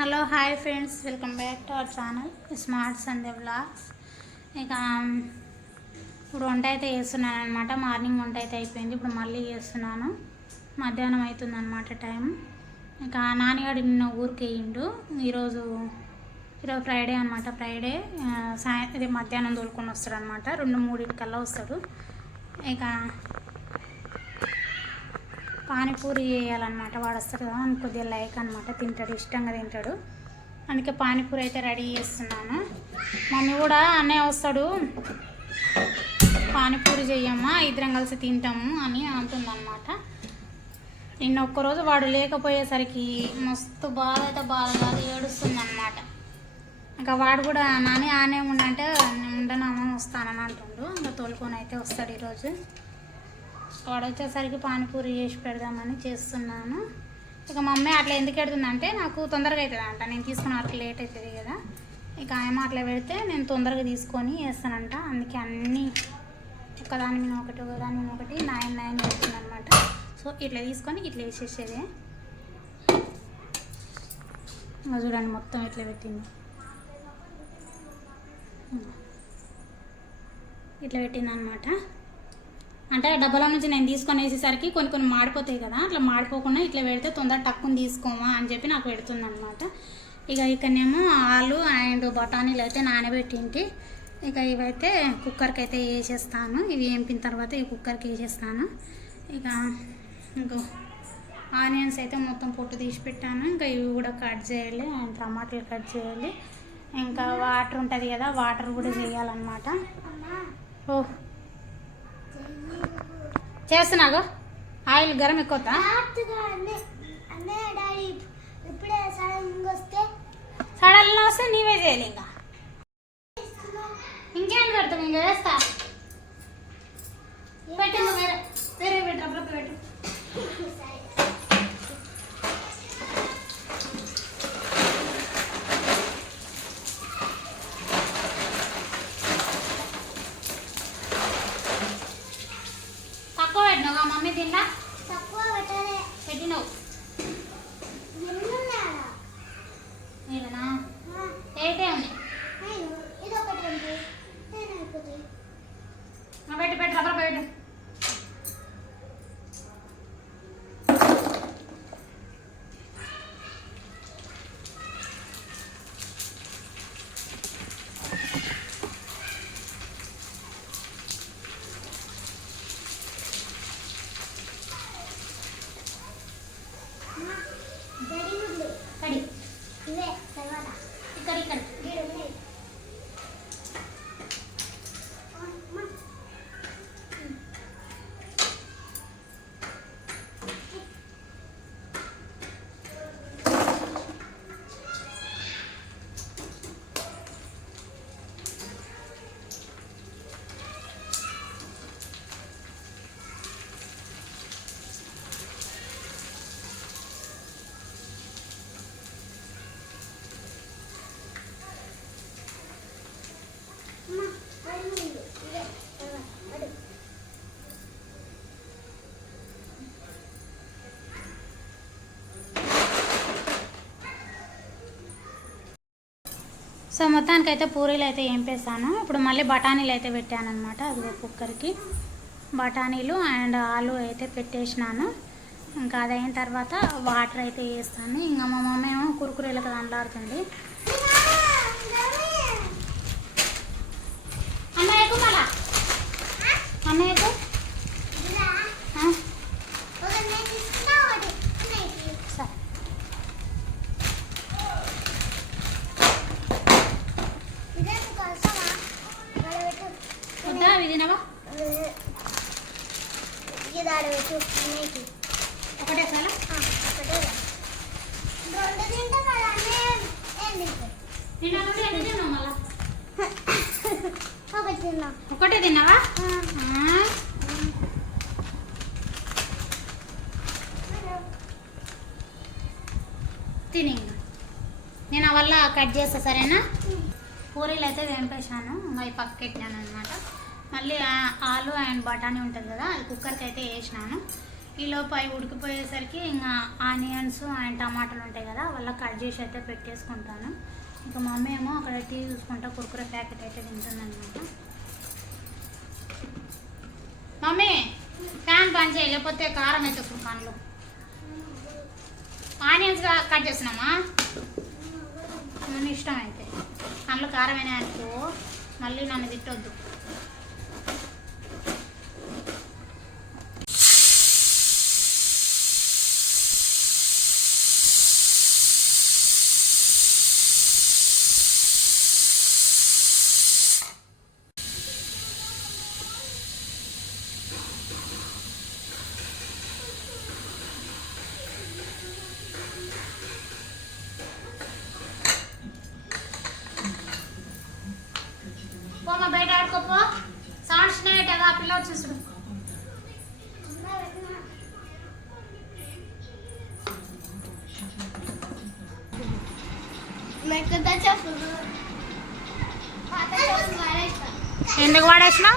Hello hi friends. Welcome back to our channel smart Sunday blogs ఇక ఇప్పుడు వంట అయితే చేస్తున్నాను అనమాట మార్నింగ్ వంట అయితే అయిపోయింది. ఇప్పుడు మళ్ళీ చేస్తున్నాను. మధ్యాహ్నం అవుతుంది అనమాట టైం. ఇక నాన్నగాడు నిన్న ఊరికి వేయిండు ఈరోజు ఈరోజు ఫ్రైడే అనమాట ఫ్రైడే సాయంత్రం ఇది మధ్యాహ్నం తోలుకొని వస్తాడు అనమాట రెండు మూడింటికల్లా వస్తాడు. ఇక పానీపూరి చేయాలన్నమాట. వాడు వస్తాడు కదా అని కొద్దిగా లైక్ అనమాట తింటాడు ఇష్టంగా తింటాడు. అందుకే పానీపూరి అయితే రెడీ చేస్తున్నాను. మమ్మీ కూడా అన్నయ్య వస్తాడు. పానీపూరి చెయ్యమ్మా ఇద్దరం కలిసి తింటాము అని అంటుందన్నమాట. నిన్న ఒక్కరోజు వాడు లేకపోయేసరికి మస్తు బాధ అయితే బాధ కాదు ఏడుస్తుందన్నమాట. ఇంకా వాడు కూడా నాని ఆనే ఉండంటే ఉండనమ్మా వస్తానని అంటుండు. ఇంకా తోలుకొని అయితే వస్తాడు ఈరోజు. వాడు వచ్చేసరికి పానీపూరి చేసి పెడదామని చేస్తున్నాను. ఇక మమ్మీ అట్లా ఎందుకు పెడుతుందంటే నాకు తొందరగా అవుతుంది అంట నేను తీసుకున్న వరకు లేట్ అవుతుంది కదా. ఇక ఆయమ అట్లా పెడితే నేను తొందరగా తీసుకొని వేస్తానంట అందుకే అన్నీ ఒకదాని మీద ఒకటి ఒకదాని మీద ఒకటి నైన్ నైన్ వేస్తుంది అనమాట సో ఇట్లా తీసుకొని ఇట్లా వేసేసేదే చూడండి మొత్తం ఇట్లా పెట్టింది. ఇట్లా పెట్టింది అనమాట అంటే డబ్బాల నుంచి నేను తీసుకొని వేసేసరికి కొన్ని కొన్ని మాడిపోతాయి కదా అట్లా మాడిపోకుండా ఇట్లా పెడితే తొందర టక్కుని తీసుకోమా అని చెప్పి నాకు పెడుతుంది అనమాట ఇక ఇక్కడనేమో ఆలు అండ్ బఠానీలు అయితే నానబెట్టింటి. ఇక ఇవైతే కుక్కర్కి అయితే వేసేస్తాను. ఇవి వేంపిన తర్వాత ఈ కుక్కర్కి వేసేస్తాను. ఇక ఇంకో ఆనియన్స్ అయితే మొత్తం పొట్టు తీసి పెట్టాను. ఇంకా ఇవి కూడా కట్ చేయాలి అండ్ టమాటాలు కట్ చేయాలి. ఇంకా వాటర్ ఉంటుంది కదా వాటర్ కూడా చేయాలన్నమాట. ఓహ్. చేస్తున్నాగో? ఆయిల్ గరం ఎక్కువ ఇప్పుడే సడన్ వస్తే నీవే చేయాలి ఇంకా. ఇంకేం పెడతాం ఇంకా వేస్తా పెట్టు వేరే పెట్టు అప్పుడప్పుడు పెట్టు. Ready now. సో మొత్తానికి అయితే పూరీలు అయితే ఏంపేసాను ఇప్పుడు మళ్ళీ బఠానీలు అయితే పెట్టాను అనమాట అది కుక్కర్కి. బఠానీలు అండ్ ఆలు అయితే పెట్టేసినాను ఇంకా అదైన తర్వాత వాటర్ అయితే వేస్తాను. ఇంకా మా మమ్మీ ఏమో కురుకురేలకు దండాడుతుంది అన్నయ్యకు మళ్ళా అన్నయ్యకు ఇలా ఆ, ఒక నేను తీసుకున్నా ఒకటి అన్నయ్యకి సరే ఇదే కోసమా గడబెట్టు వద్దా అవి తినవా ఒకటే ఒకటే రెండు తింటే తిన్నావు? మళ్ళా? ఒకటే తిని. నేను ఆ వల్ల కట్ చేస్తా సరేనా? పూరీలు అయితే వేంపేశాను అవి పక్క పెట్టినాను అనమాట మళ్ళీ ఆలు అండ్ బఠానీ ఉంటుంది కదా అది కుక్కర్కి అయితే వేసినాను. ఈలోపు అవి ఉడికిపోయేసరికి ఇంకా ఆనియన్స్ అండ్ టమాటాలు ఉంటాయి కదా వాళ్ళ కట్ చేసి అయితే పెట్టేసుకుంటాను. ఇంకా మమ్మీ ఏమో అక్కడ టీ చూసుకుంటా కుర్కురే ప్యాకెట్ అయితే తింటుందన్నమాట. మమ్మీ ఫ్యాన్ పని చేయి లేకపోతే కారం అయితే పండ్లు ఆనియన్స్ కట్ చేసినామా? ఇష్టం అయితే. పండ్లు కారమైన అనుకో మళ్ళీ నన్ను తిట్టొద్దు. పిల్ల వచ్చేసాడు. ఎందుకు వాడేసినా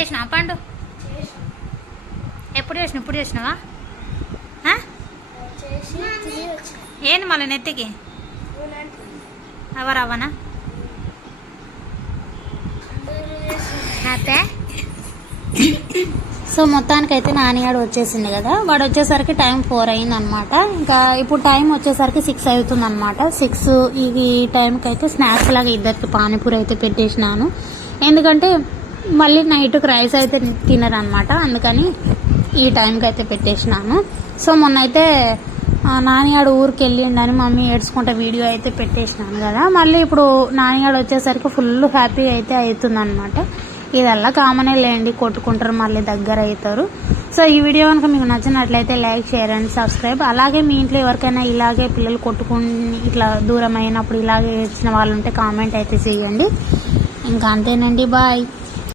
చేసినా పండు. ఎప్పుడు చేసిన ఇప్పుడు చేసినావా? ఏంది మళ్ళీ నెత్తికి? ఎవరు అవ్వనా హ్యాపీ సో మొత్తానికైతే నానిగాడు వచ్చేసింది కదా. వాడు వచ్చేసరికి టైం ఫోర్ అయింది అనమాట ఇంకా ఇప్పుడు టైం వచ్చేసరికి సిక్స్ అవుతుంది అనమాట సిక్స్ ఈ టైంకి అయితే స్నాక్స్ లాగా ఇద్దరికి పానీపూరి అయితే పెట్టేసినాను. ఎందుకంటే మళ్ళీ నైట్కి రైస్ అయితే తినరనమాట అందుకని ఈ టైంకి అయితే పెట్టేసినాను. సో మొన్న అయితే నానిగాడు ఊరికి వెళ్ళిండని మమ్మీ ఏడ్చుకుంటే వీడియో అయితే పెట్టేసినాను కదా. మళ్ళీ ఇప్పుడు నానిగాడు వచ్చేసరికి ఫుల్ హ్యాపీ అయితే అవుతుంది అనమాట ఇదల్లా కామనే లేండి కొట్టుకుంటారు మళ్ళీ దగ్గర అవుతారు. సో ఈ వీడియో కనుక మీకు నచ్చినట్లయితే లైక్ షేర్ అండ్ సబ్స్క్రైబ్ అలాగే మీ ఇంట్లో ఎవరికైనా ఇలాగే పిల్లలు కొట్టుకుని ఇట్లా దూరం అయినప్పుడు ఇలాగే ఏడ్చిన వాళ్ళు ఉంటే కామెంట్ అయితే చేయండి. ఇంకా అంతేనండి బాయ్